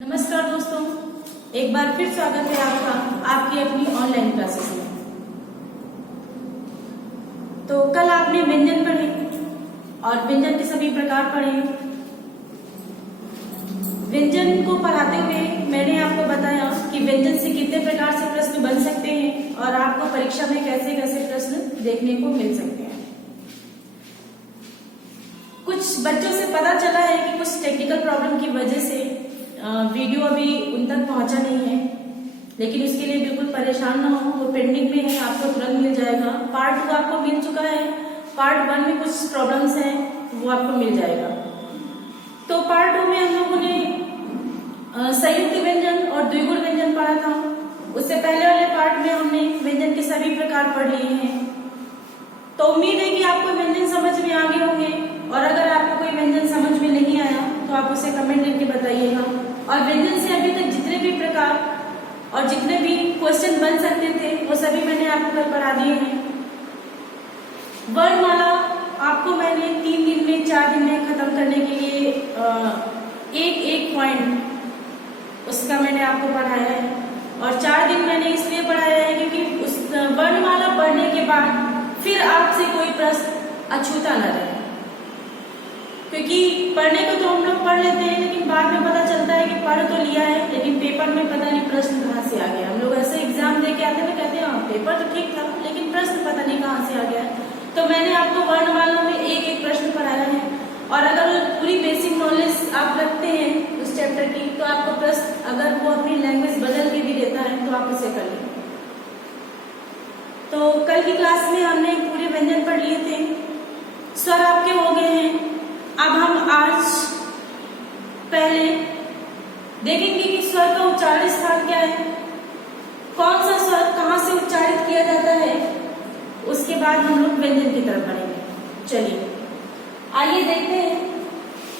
नमस्कार दोस्तों, एक बार फिर स्वागत है आपका आपकी अपनी ऑनलाइन क्लासेस में। तो कल आपने व्यंजन पढ़े और व्यंजन के सभी प्रकार पढ़े। व्यंजन को पढ़ाते हुए मैंने आपको बताया कि व्यंजन से कितने प्रकार से प्रश्न बन सकते हैं और आपको परीक्षा में कैसे कैसे प्रश्न देखने को मिल सकते हैं। कुछ बच्चों से पता चला है कि कुछ टेक्निकल प्रॉब्लम की वजह से वीडियो अभी उन तक पहुंचा नहीं है, लेकिन उसके लिए बिल्कुल परेशान ना हो, वो पेंडिंग में है, आपको तुरंत मिल जाएगा। पार्ट 2 आपको मिल चुका है, पार्ट 1 में कुछ प्रॉब्लम्स हैं वो आपको मिल जाएगा। तो पार्ट 2 में हम लोगों ने संयुक्त व्यंजन और द्विगुण व्यंजन पढ़ा था। उससे पहले वाले पार्ट में हमने व्यंजन के सभी प्रकार पढ़ लिए हैं। तो उम्मीद है कि आपको व्यंजन समझ में आ गए होंगे, और अगर आपको कोई व्यंजन समझ में नहीं आया तो आप उसे कमेंट करके बताइएगा। और व्यंजन से अभी तक जितने भी प्रकार और जितने भी क्वेश्चन बन सकते थे वो सभी मैंने आपको कल पढ़ा दिए हैं। वर्णमाला आपको मैंने 3 दिन में 4 दिन में खत्म करने के लिए एक एक पॉइंट उसका मैंने आपको पढ़ाया है, और 4 दिन मैंने इसलिए पढ़ाया है क्योंकि उस वर्णमाला पढ़ने के बाद फिर आपसे कोई प्रश्न अछूता न रहे। क्योंकि पढ़ने को तो हम लोग पढ़ लेते हैं, लेकिन बाद में पता चलता है कि पढ़ तो लिया है लेकिन पेपर में पता नहीं प्रश्न कहाँ से आ गया। हम लोग ऐसे एग्जाम दे के आते हैं, कहते हैं हाँ पेपर तो ठीक था लेकिन प्रश्न पता नहीं कहाँ से आ गया है। तो मैंने आपको वर्णमाला में एक एक प्रश्न पढ़ाया है, और अगर पूरी बेसिक नॉलेज आप रखते हैं उस चैप्टर की तो आपको प्रश्न अगर वो अपनी लैंग्वेज बदल के भी देता है तो आप उसे कर लेंगे। तो कल की क्लास में हमने पूरे व्यंजन पढ़ लिए थे, स्वर आपके हो गए हैं। अब हम आज पहले देखेंगे कि स्वर का उच्चारण स्थान क्या है, कौन सा स्वर कहाँ से उच्चारित किया जाता है। उसके बाद हम लोग व्यंजन की तरफ बढ़ेंगे। चलिए आइए देखते हैं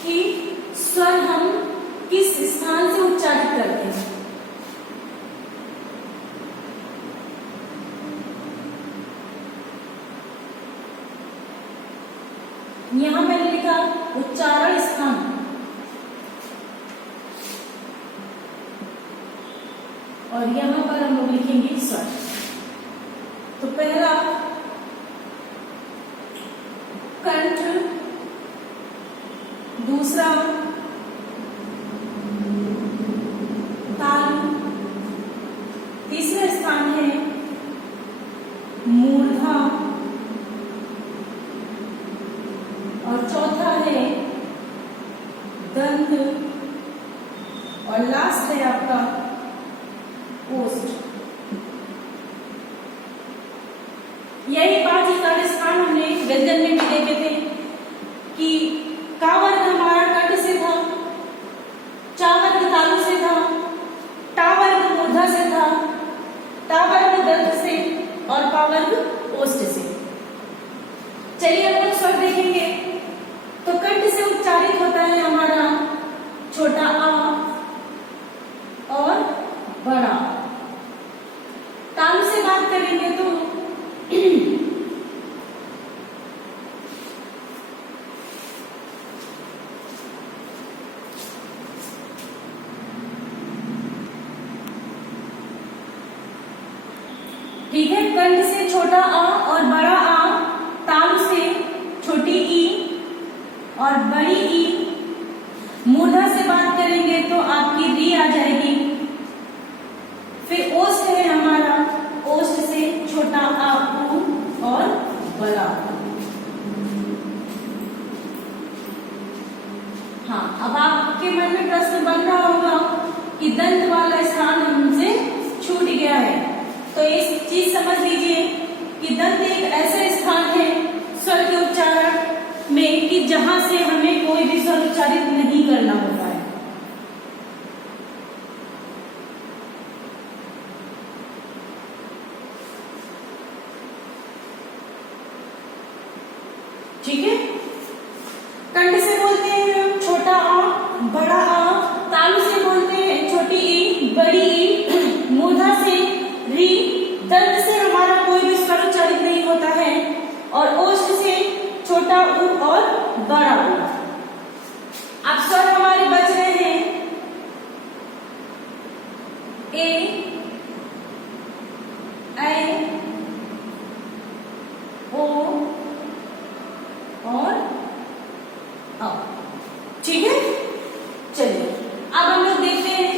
कि स्वर हम किस स्थान से उच्चारित करते हैं। यहां मैंने लिखा उच्चारण स्थान, और यहां पर हम लोग लिखेंगे स्वर। तो पहला कंठ, दूसरा तालु, तीसरा स्थान है मूर्धा, और चौथा है दंत, और लास्ट है आपका ओष्ठ। यही 5 इकारे स्थान हमने व्यंजन में भी देखे थे कि का वर्ग हमारा कंठ से था, चा वर्ग तालु से था, टा वर्ग मूर्धा से था, टा वर्ग दंत से, और पा वर्ग ओष्ठ से। चलिए अब हम स्वर देखेंगे। तो कंठ से उच्चारित होता है हमारा छोटा आ और बड़ा। तालु से बात करेंगे तो ठीक है, कंठ से छोटा आ और बड़ा आ, तालु से छोटी ई और बड़ी ई। मूर्धा से बात करेंगे तो आपकी री आ जाएगी। फिर ओष्ठ है हमारा, ओष्ठ से छोटा आ ऊ और बड़ा। हाँ, अब आपके मन में प्रश्न बन रहा होगा कि दंत वाला स्थान हमसे छूट गया है। तो एक चीज समझ लीजिए कि दंत एक ऐसा स्थान है स्वर के उच्चारण में कि जहां से हमें कोई भी स्वर उच्चारित नहीं करना होता है। ठीक है, कंठ से बोलते हैं हम छोटा आ, बड़ा आ, तालु से बोलते हैं छोटी ई, बड़ी ई, मूर्धा से री, दंत से हमारा कोई भी स्वर उच्चारित नहीं होता है, और ओष्ठ से छोटा ऊ और बड़ा ऊ। अब स्वर हमारे ए ऐ ओ और अ। ठीक है, चलिए अब हम लोग देखते हैं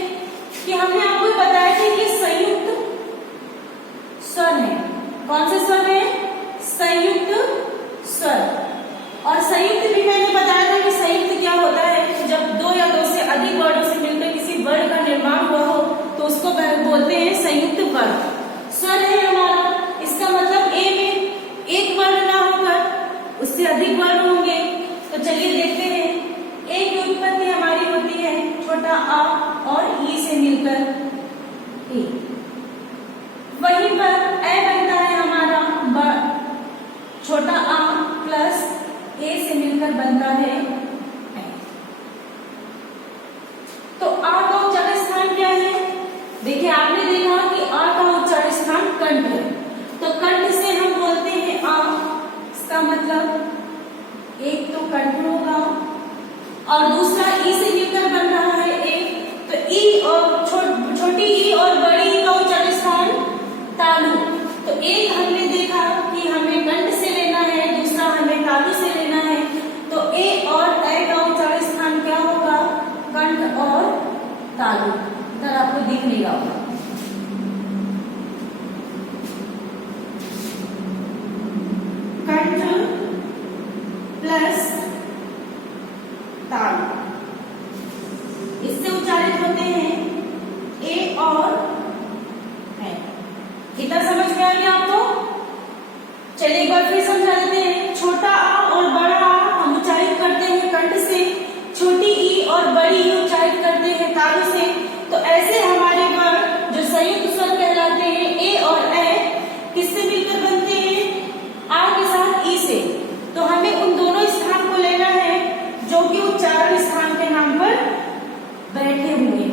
कि हमने आपको बताया था कि संयुक्त स्वर है। कौन से स्वर है? संयुक्त स्वर। और संयुक्त भी मैंने बताया था कि संयुक्त क्या होता है, जब दो या दो से अधिक वर्णों से मिलकर किसी वर्ण का निर्माण हुआ हो तो उसको बोलते हैं संयुक्त वर्ण। स्वर है हमारा, इसका मतलब ए में एक वर्ण ना होकर उससे अधिक वर्ण होंगे। तो चलिए देखते हैं। ए की उत्पत्ति हमारी होती है छोटा आ और ई से मिलकर ए। वहीं पर ए बनता है हमारा छोटा आ प्लस ए से मिलकर बनता है ए। तो आ का उच्चारण स्थान क्या है? देखिए, आपने देखा कि आ का उच्चारण स्थान कंठ है, तो कंठ से हम बोलते हैं आ। इसका मतलब एक तो कंठ होगा और दूसरा ई से मिलकर बन रहा है ए। तो ई और छोटी ई और बड़ी ई का उच्चारण स्थान तालु। तो एक हमने देखा कि हमें कंठ से लेना है, दूसरा हमें तालु से लेना है। तो ए और ऐ का उच्चारण स्थान क्या होगा? कंठ और तालु। इधर आपको दिख नहीं रहा होगा। कंठ प्लस तालु, इससे उच्चारित होते हैं ए और ऐ। कितना समझ में आ गया आपको? चलिए एक बार फिर समझा देते हैं। छोटा आ और बड़ा आ हम उच्चारित करते हैं कंठ से, छोटी ई और बड़ी ई उच्चारित करते हैं तालु से। तो ऐसे हमारे वर्ण जो संयुक्त स्वर कहलाते हैं ए और ऐ किससे मिलकर बनते हैं? आ के साथ ई से। तो हमें उन दोनों स्थान को लेना है जो कि उच्चारण स्थान के नाम पर बैठे हुए।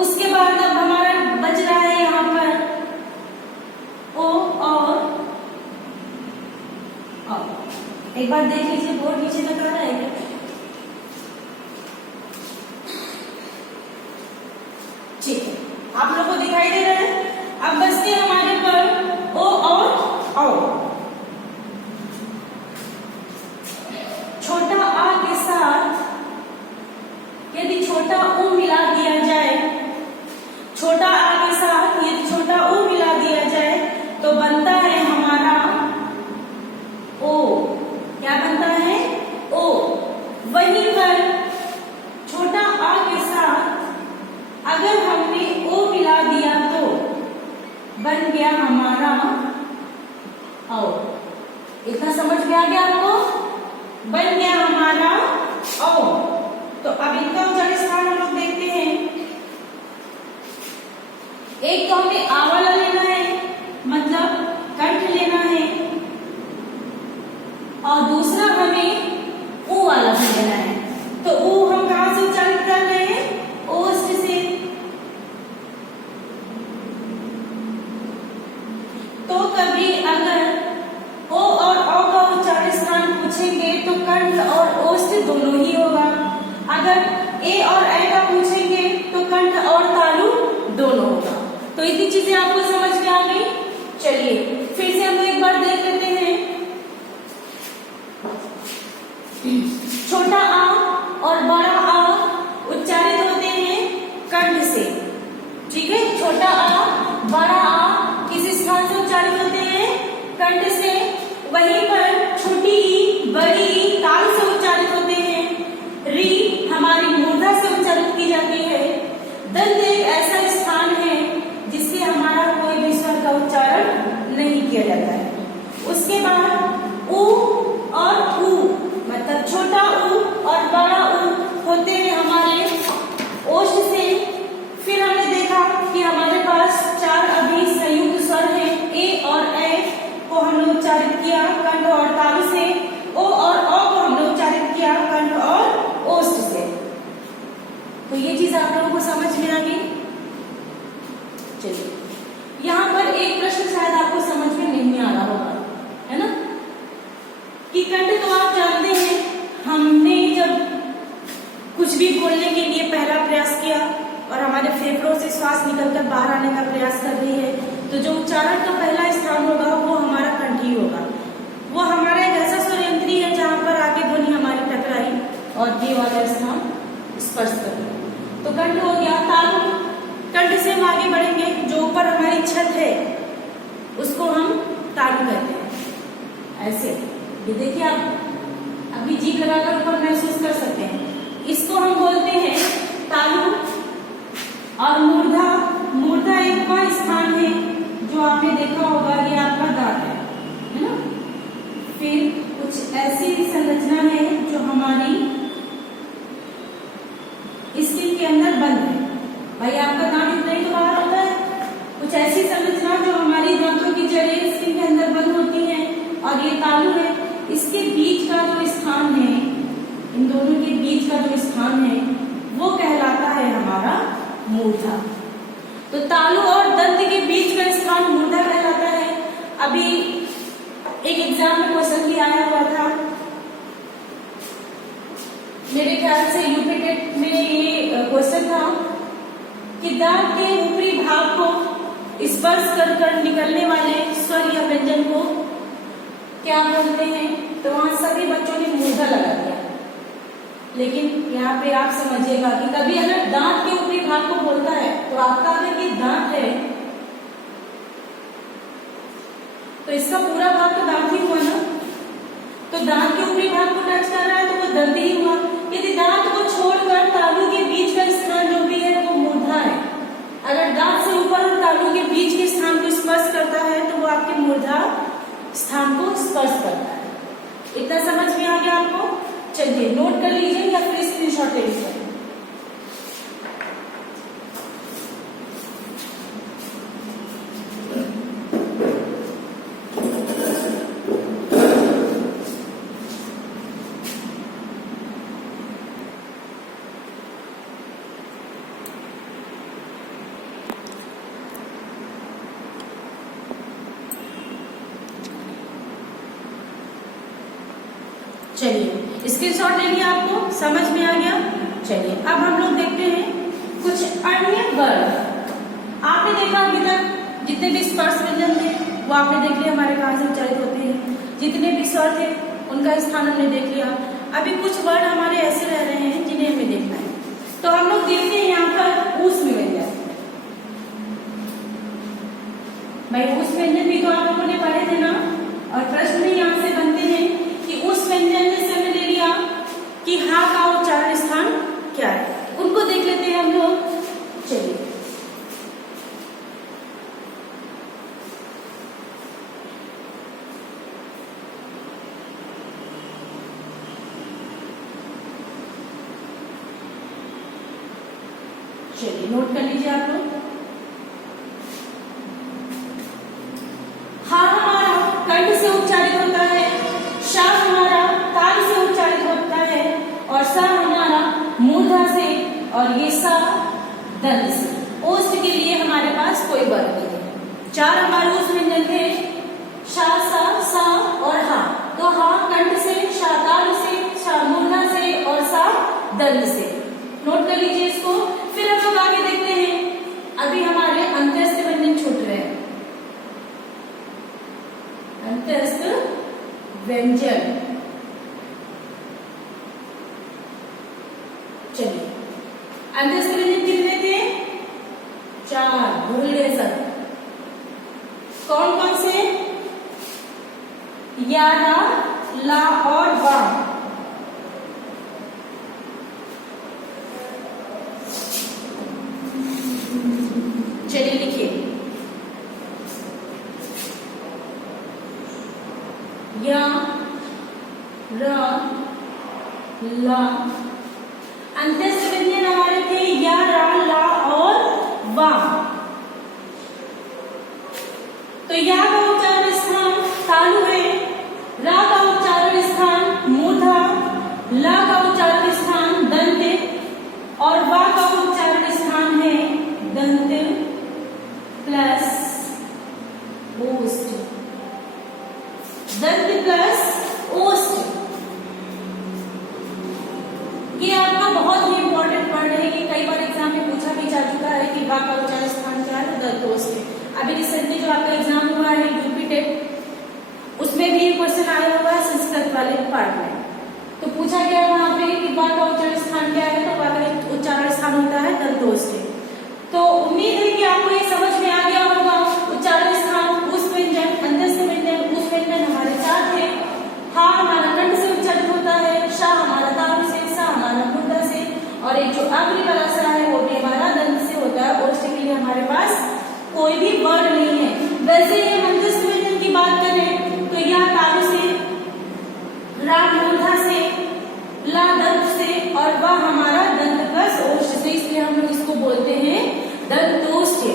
उसके बाद अब हमारा बच रहा है यहाँ पर ओ और अ। एक बार देख लीजिए, बोर्ड नीचे तक आ रहा है क्या? ठीक है, आप लोग को दिखाई दे रहा है। अब बचते हमारे पर ओ और औ। छोटा आ के साथ यदि छोटा ऊ मिला दिया जाए, छोटा आ के साथ यदि छोटा ऊ मिला दिया जाए तो बनता है हमारा ओ। क्या बनता है? ओ। वहीं पर छोटा आ के साथ अगर हमने ओ मिला दिया तो बन गया हमारा औ। इतना समझ में आ गया आपको? बन गया हमारा औ। तो अब इनका उच्चारण स्थान हम लोग देखते हैं। एक तो हमें आ वाला लेना है, मतलब कंठ लेना है, और दूसरा हमें ऊ वाला भी लेना है। तो ऊ हम कहां से उच्चारित कर रहे हैं? ओष्ठ से। तो कभी अगर ओ और औ का उच्चारण स्थान पूछेंगे तो कंठ और ओष्ठ दोनों ही होगा। अगर ए और ऐ का पूछेंगे तो कंठ और तालु दोनों होगा। तो इतनी चीजें आपको समझ में आ गई। चलिए फिर से हम लोग एक बार देख लेते हैं। छोटा आ और बड़ा आ उच्चारित होते हैं कंठ से। ठीक है, छोटा आ बड़ा आ किस स्थान से उच्चारित होते हैं? कंठ से। वहीं पर छोटी ई बड़ी ई ताल से उच्चारित होते हैं। री हमारी मूर्धा से उच्चारित की जाती है। दंत एक ऐसा स्थान है जिससे हमारा कोई भी स्वर का उच्चारण नहीं किया जाता है। उसके बाद ऊ और ऊ, मतलब छोटा ऊ और बड़ा ऊ होते हैं हमारे ओष्ठ से। फिर हमने देखा कि हमारे पास चार अभी संयुक्त स्वर हैं। ए और ऐ को हमने उच्चारित किया कंठ और तालु से। ओ और औ को हमने उच्चारित किया कंठ और ओष्ठ से। तो ये चीज आप लोगों को समझ में आ गई। चलिए, यहाँ पर एक प्रश्न शायद आपको समझ में नहीं आ रहा होगा, है ना? कि कंठ तो आप जानते हैं, हमने जब कुछ भी बोलने के लिए पहला प्रयास किया और हमारे फेफड़ों से श्वास निकलकर बाहर आने का प्रयास कर रही है, तो जो उच्चारण का पहला स्थान होगा वो हमारा कंठ ही होगा। वो हमारा एक ऐसा स्वरयंत्री है जहाँ पर आके ध्वनि हमारी टकराई और ये वाला स्थान स्पर्श कर रहा। तो कंठ हो गया। तालु, कंठ से हम आगे बढ़ेंगे, जो ऊपर हमारी छत है उसको हम तालु कहते हैं। ऐसे ये देखिए, आप अभी जीभ लगाकर ऊपर महसूस कर सकते हैं। इसको हम बोलते हैं तालु। और मूर्धा, मूर्धा एक वह स्थान है जो आपने देखा होगा, ये आपका दांत है ना। फिर कुछ ऐसी संरचना है जो हमारी स्किन के अंदर बंद है। भाई आपका दांत इतना ही तो बाहर होता है। कुछ ऐसी संरचना जो हमारी दांतों की जड़ें स्किन के अंदर बंद होती हैं, और ये तालु है। इसके बीच का जो स्थान है, इन दोनों के बीच का जो स्थान है वो कहलाता है हमारा मूर्धा। तो तालु और दंत के बीच का स्थान मूर्धा कहलाता है। अभी एक एग्जाम में क्वेश्चन भी आया हुआ था, मेरे ख्याल से यूपीटेट में ये क्वेश्चन था कि दांत के ऊपरी भाग को स्पर्श कर निकलने वाले स्वर या व्यंजन को क्या बोलते हैं। तो वहां सभी बच्चों ने मूर्धा लगा दिया, लेकिन यहाँ पे आप समझिएगा कि कभी अगर दांत के ऊपरी भाग को बोलता है तो आपका अगर ये दांत है तो इसका पूरा भाग तो दांत ही हुआ ना। तो दांत के ऊपरी भाग को टच कर रहा है तो वो दंत ही हुआ। यदि दांत को छोड़कर तालु के बीच का स्थान जो भी है वो मूर्धा है। अगर दांत से ऊपर और तालु के बीच के स्थान को स्पर्श करता है तो वो आपके मूर्धा स्थान को स्पर्श करता है। इतना समझ में आ गया आपको? चलिए नोट कर लीजिए या फिर स्क्रीनशॉट ले लीजिए। चलिए स्क्रीनशॉट ले लिया, आपको समझ में आ गया। चलिए अब हम लोग देखते हैं कुछ अन्य वर्ड। आपने देखा अभी तक जितने भी स्पर्श व्यंजन थे वो आपने देख लिया हमारे कहाँ से उच्चारित होते हैं। जितने भी स्वर थे उनका स्थान हमने देख लिया। अभी कुछ वर्ड हमारे ऐसे रह रहे हैं जिन्हें हमें देखना है। तो हम लोग देखते हैं यहाँ पर ऊष्म व्यंजन। भाई ऊष्म व्यंजन भी तो आप लोगों ने पढ़े थे ना, और प्रश्न भी यहाँ से बनते हैं कि उस व्यंजन जैसे हमने ले लिया कि हा का उच्चारण स्थान क्या है, उनको देख लेते हैं हम लोग। चलिए चलिए नोट कर लीजिए आप लोग। हा हमारा कंठ से उच्चारित होता है, शा हमारा ताल से उच्चारित होता है, और सा हमारा मूर्धा से, और ये सा दंत से। ओष्ठ के लिए हमारे पास कोई वर्ग नहीं है। चार हमारे उस व्यंजन थे, शा सा और हा। तो हा कंठ से, शा ताल से, शा मूर्धा से, और सा दंत से। नोट कर लीजिए इसको। फिर हम लोग आगे देखते हैं। अभी हमारे अंत्यस्थ व्यंजन छूट रहे हैं। अंत्यस्थ व्यंजन, चलिए अंत्यस्थ व्यंजन कितने थे? चार, भूल गए सब। कौन कौन से? या, ला और वा। चलिए लिखिए, या, रा, ला। अंत्यस्थ व्यंजन हमारे थे या, रा, ला और वा। तो या का उच्चारण स्थान तालु है, रा का उच्चारण स्थान मूर्धा, ला का उच्चारण स्थान दंत, और वा का उच्चारण स्थान है दंत प्लस ओष्ठ। दंत प्लस ओष्ठ। अभी रिसेंटली जो आपका एग्जाम हुआ है यूपी टेट, उसमें भी एक क्वेश्चन आया हुआ है संस्कृत वाले पार्ट में। तो पूछा गया वहां पे कि बा का उच्चारण स्थान क्या है, तो बा का उच्चारण स्थान होता है दंतोष्ठ। तो उम्मीद है कि आपको ये समझ में आ गया होगा। उच्चारण स्थान उस व्यंजन, अंदर से व्यंजन, उस व्यंजन हमारे चार थे। हा हमारा कंठ से उच्चारित होता है, शा हमारा तालु से, सा हमारा मुर्दा से, और एक जो आखिरी वाला सा है वो भी हमारा दंत से होता है। ओष्ठ के लिए हमारे पास कोई भी वर्ड नहीं है। वैसे ही हम अंदर से व्यंजन की बात करें तो यह तालु से, रा मूर्धा से, ला दंत से, और वह हमारा दंत प्लस ओष्ठ से, इसलिए हम लोग इसको बोलते हैं दंतोष्ठ।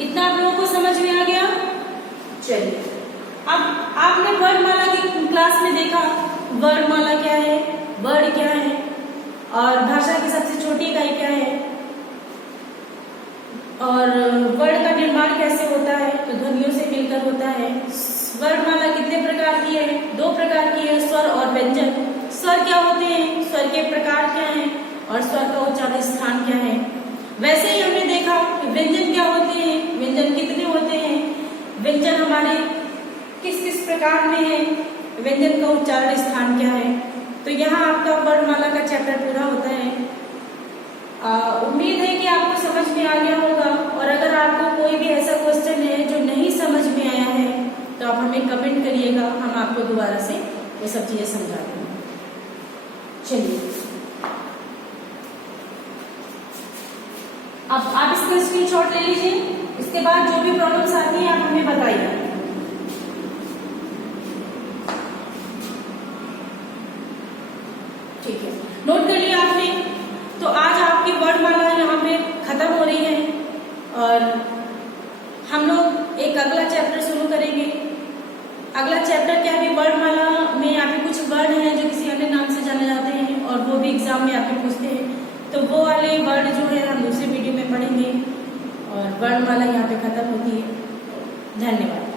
इतना आप लोगों को समझ में आ गया। चलिए, अब आपने वर्णमाला की क्लास में देखा वर्णमाला क्या है, वर्ड क्या है, और भाषा की सबसे छोटी इकाई क्या है, और वर्ड का निर्माण कैसे होता है, तो ध्वनियों से मिलकर होता है। वर्णमाला कितने प्रकार की है, दो प्रकार की है, स्वर और व्यंजन। स्वर क्या होते हैं, स्वर के प्रकार क्या हैं, और स्वर का उच्चारण स्थान क्या है। वैसे ही हमने देखा कि व्यंजन क्या होते हैं, व्यंजन कितने होते हैं, व्यंजन हमारे किस किस प्रकार में है, व्यंजन का उच्चारण स्थान क्या है। तो यहाँ आपका वर्णमाला का चैप्टर पूरा होता है। उम्मीद है कि आपको समझ में आ गया होगा, और अगर आपको कोई भी ऐसा क्वेश्चन है जो नहीं समझ में आया है तो आप हमें कमेंट करिएगा, हम आपको दोबारा से ये सब चीजें समझा देंगे। चलिए, अब आप इसका स्क्रीनशॉट ले लीजिए। इसके बाद जो भी प्रॉब्लम्स आती हैं आप हमें बताइए। ठीक है, नोट कर लिया आपने। तो आज आपकी वर्णमाला यहाँ पे खत्म हो रही है, और हम लोग एक अगला चैप्टर शुरू करेंगे। अगला चैप्टर क्या है, वर्णमाला में यहाँ पे कुछ वर्ड हैं जो किसी अन्य नाम से जाने जाते हैं, और वो भी एग्जाम में आपके पूछते हैं। तो वो वाले वर्ड जो है हम दूसरे वीडियो में पढ़ेंगे, और वर्णमाला यहाँ पे खत्म होती है। धन्यवाद।